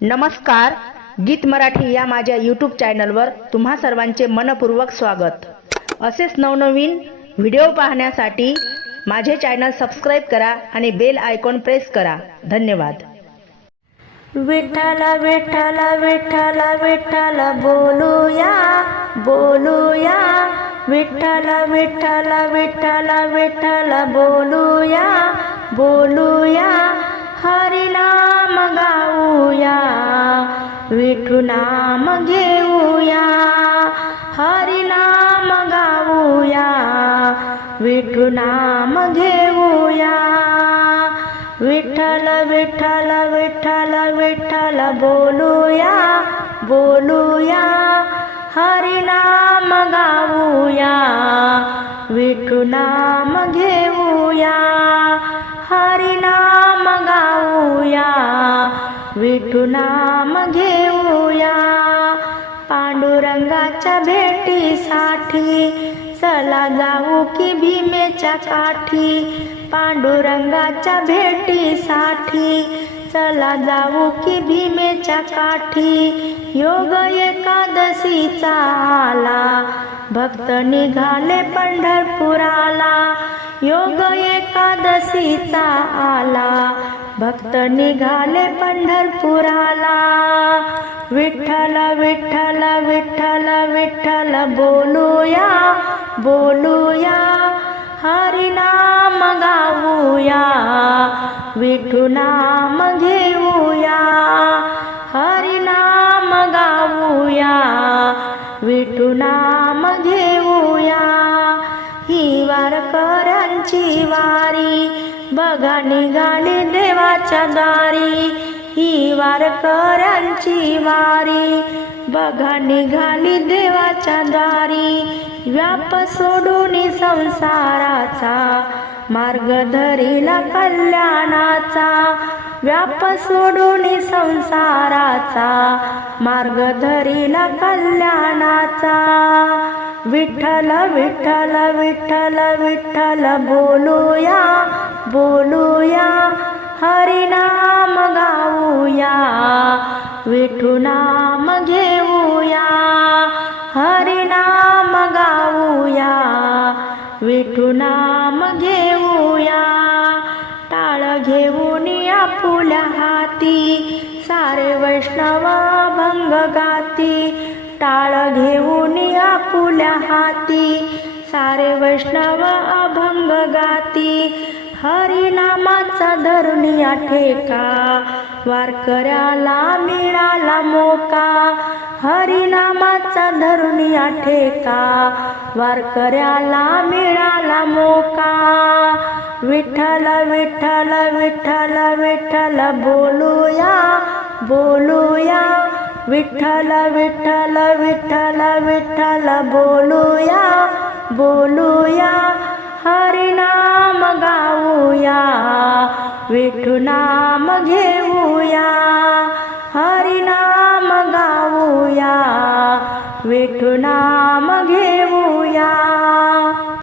नमस्कार गीत मराठी या माझ्या यूट्यूब चॅनलवर तुम्हा सर्वांचे मनपूर्वक स्वागत. असेच नवनवीन व्हिडिओ पाहण्यासाठी माझे चॅनल सबस्क्राईब करा आणि बेल आयकॉन प्रेस करा. धन्यवाद. विठ्ठला विठ्ठला विठ्ठला विठ्ठला बोलूया बोलूया. विठ्ठला विठ्ठला विठ्ठला विठ्ठला बोलूया बोलूया. गाऊया विठू नाम घेऊया हरिनाम गाऊया विठू नाम घेऊया. विठ्ठल विठ्ठल विठ्ठल विठ्ठल बोलूया बोलूया हरिनाम गाऊया विठू नाम पांडुरंगाच्या भेटीसाठी. चला जाऊ की भीमेच्या काठी पांडुरंगाच्या भेटीसाठी. चला जाऊ की भीमेच्या काठी योग एकादशीचा आला. भक्त निघाले पंढरपुराला योग एकादशीचा आला. भक्त निघाले पंढरपुराला. विठ्ठल विठ्ठल विठ्ठल विठ्ठल बोलूया बोलूया. हरिनाम गाऊया विठू नाम घेऊया. हरिनाम गाऊया विठू नाम घेऊया. ही वारकऱ्यांची वारी. बघा निघाली देवाच्या दारी. ही वारकऱ्यांची वारी. बघा निघाली देवाच्या दारी. व्याप सोडून संसाराचा मार्ग धरीला कल्याणाचा. व्याप सोडून संसाराचा मार्ग धरीला कल्याणाचा. विठ्ठल विठ्ठल विठ्ठल विठ्ठल बोलूया बोलूया हरिनाम गाऊया विठू नाम घेऊया हरिनाम गाऊया विठू नाम घेऊया टाळ घेऊन आपुल्या हाती सारे वैष्णव भंग गाती टाळ घेऊन आपुल्या हाती. सारे वैष्णव अभंग गाती. हरिनामाचा धरुनिया ठेका. वारकऱ्याला मिळाला मोका. हरिनामाचा धरुनिया ठेका. वारकऱ्याला मिळाला मोका. विठ्ठल विठ्ठल विठ्ठल विठ्ठल बोलूया बोलूया. विठ्ठल विठ्ठल विठ्ठल विठ्ठल बोलूया बोलूया. हरिनाम